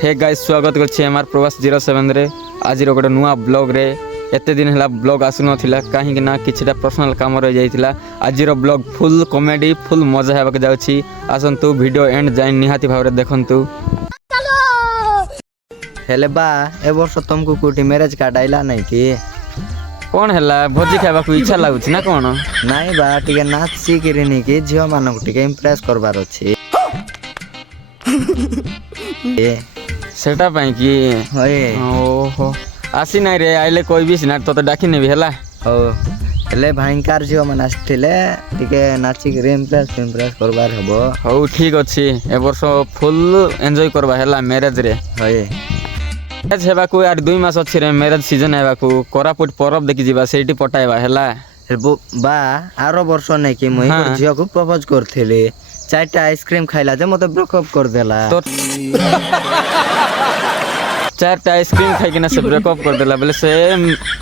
Hey guys स्वागत करछि MR प्रवास 07 रे आज गोटे नुआ ब्लॉग रे एते दिन हला ब्लॉग आसु नथिला काहे कि ना किछटा पर्सनल काम रह जाइतिला आज ब्लॉग फुल कॉमेडी फुल मजा हेबाक जाउछि आसंतु वीडियो एंड जाइन निहाती भाबरे देखंतु हेले बा ए वर्ष तुमको कोठी मैरिज कार्ड आइला नहीं कि कोन हला भोजी खाबा को इच्छा लागुछि ना कोन नहीं बा टिके नाच सिकिरि नि कि झियो मानन को टिके इंप्रेस करबार अछि ए सेटा पई कि होय ओहो आसी नाही रे आइले कोई भी सिना तो डाकी नेबी हला हो हेले भयंकर झियो मन आस्थिले टिके नाची के इंप्रेस करबार हबो हो ठीक अछि ए वर्ष फुल एन्जॉय करबा हला मैरिज रे होय मैरिज हेबा को यार 2 मास अछि रे मैरिज सीजन हेबा को कोरापुट परब देखि जिबा सेठी पटाइबा हला बा आरो वर्ष नै कि मुई झियो को प्रपोज करथिले चारटा आइसक्रीम खाइला जे मते ब्रेकअप कर देला तो चारटा आइसक्रीम खाइ कि ना से ब्रेकअप कर देला बोले से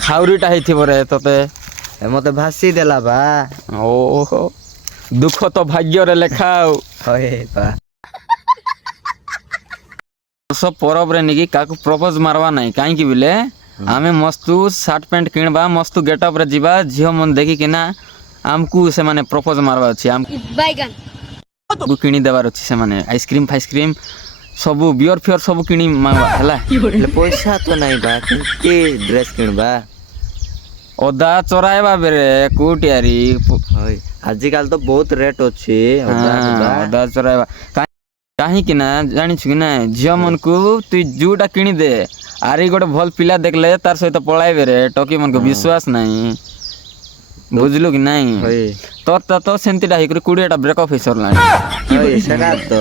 खाउरीटा हेथिबो रे तते मते भासी देला बा ओहो दुख तो भाग्य रे लेखाउ होय बा सब परब रे निकी काकू प्रपोज मारवा नाही काहे कि बिले आमे मस्तु शर्ट पैंट किनबा मस्तु गेटअप रे जीवा झियो मन देखि कि ना हमकू से माने प्रपोज मारवा अछि हम बैगन किनी देबार अछि से माने आइसक्रीम फाइसक्रीम सब बियर फियर सब किनी मांगवा हला पैसा तो नहीं बा के ड्रेस किनबा ओदा चोराइबा बेरे कुटियारी होय आजकल तो बहुत रेट अछि ओदा चोराइबा काहे कि ना जानि छु कि ना झियो मन को तू जूटा किनी दे आरी गोटे भल पिला देखले तार सहित पळाइबे रे टकी मन को विश्वास नाही बुझलु कि नाही होय तो सेंतीटा हिकरी 20टा ब्रेकअप हे सरला होय सेका तो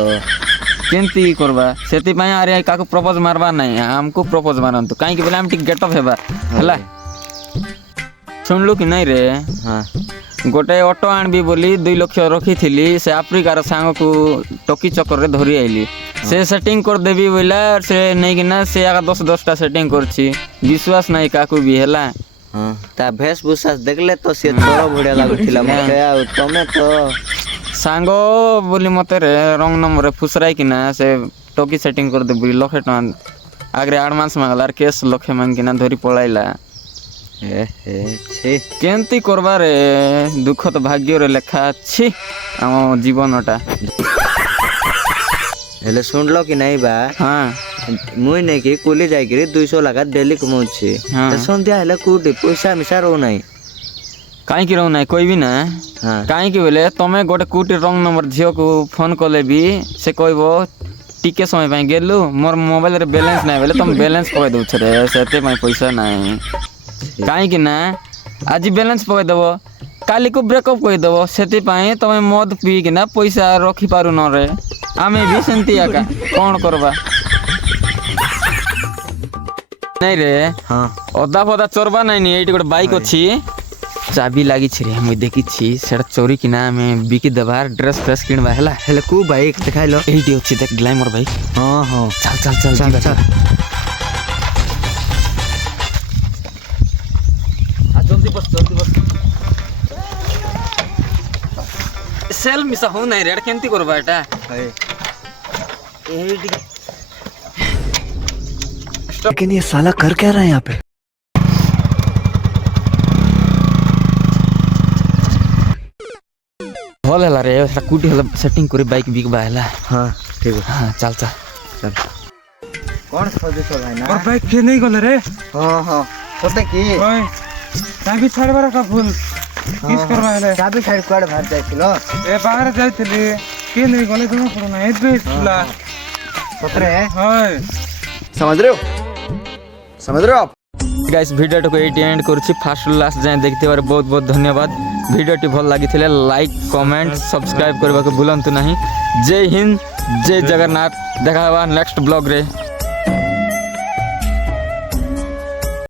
केंती करबा सेति पय आरे काको प्रपोज मारबा नाही हमको प्रपोज मारंतु काहे कि बोले हम टिक गेटअप हेबा हला सुनलु कि नाही रे हां गोटे ऑटो आनबी बोली 2 लाख रखी थिली से अफ्रीकार सांग को टकी चक्कर रे धरी आइली से सेटिंग कर देबी बोला से नहीं कि ना से आगा 10-10टा सेटिंग करछि विश्वास नाही काको भी हला हां ता भेषभूषा देखले तो से तोरा भड़िया लागुथिला मते आ तमे तो सांगो बोली मते रे रंग नंबर फुसराई कि ना से टकी सेटिंग कर दे बोली लखे टका आगरे एडवांस मांगलार केस लखे मांग कि ना धरी पळाइला छे केंती करबा रे दुख तो भाग्य रे लेखा छी हम जीवनटा हेले सुनलो कि नहीं बा हां मुई नै कि कुली जाई कि 200 लगा डेली कमाउछि त संध्या हेले कुटी पैसा मिसा रो नाही काहे कि रो नाही कोई भी ना काहे कि बोले तमे गोटे कुटी रंग नंबर झियो को फोन करले भी से कहबो टिके समय पय गेलु मोर मोबाइल रे बैलेंस नाही बोले तुम बैलेंस पय दउ छरे सेते पय पैसा नाही काहे कि ना आज बैलेंस पय देबो काली को ब्रेकअप कहि देबो सेति पय तमे मद पी कि ना पैसा रखि पारु न रे आमे भी सेंती आका कोन करबा नहीं रे हां ओदा फदा चोरबा नहीं नी एटी गोटे बाइक अछि चाबी लागी छी रे हम देखि छी सेटा चोरी कि ना में बिकी देबार ड्रेस फ्रेस किनबा हला हेले को बाइक देखाइलो एटी अछि देख ग्लैमर बाइक हां हां चल जल्दी बस सेल मिसा हो नहीं रेड केंती करबा एटा लेकिन ये साला कर क्या रहा है यहाँ पे भल हला रे स्कूटी हला सेटिंग करी बाइक बिक बा हला हां ठीक है हां चल कौन खोजे छ भाई ना और बाइक के नहीं गले रे हां होते की ओए चाबी छाड़बार का फुल किस करबा है चाबी छाड़ कोड भार जाइथिलो ए बाहर जाइथिली के नहीं गले तो पड़ना ए बेसला पत्रे हाय समझ रहे हो आप गाइस वीडियो को एटी एंड करछि फास्ट लास्ट जाय देखते बारे बहुत बहुत धन्यवाद वीडियो टी भल लागि थिले लाइक कमेंट सब्सक्राइब करबा को भूलंतु नहीं जय हिंद जय जगन्नाथ देखा नेक्स्ट ब्लॉग रे।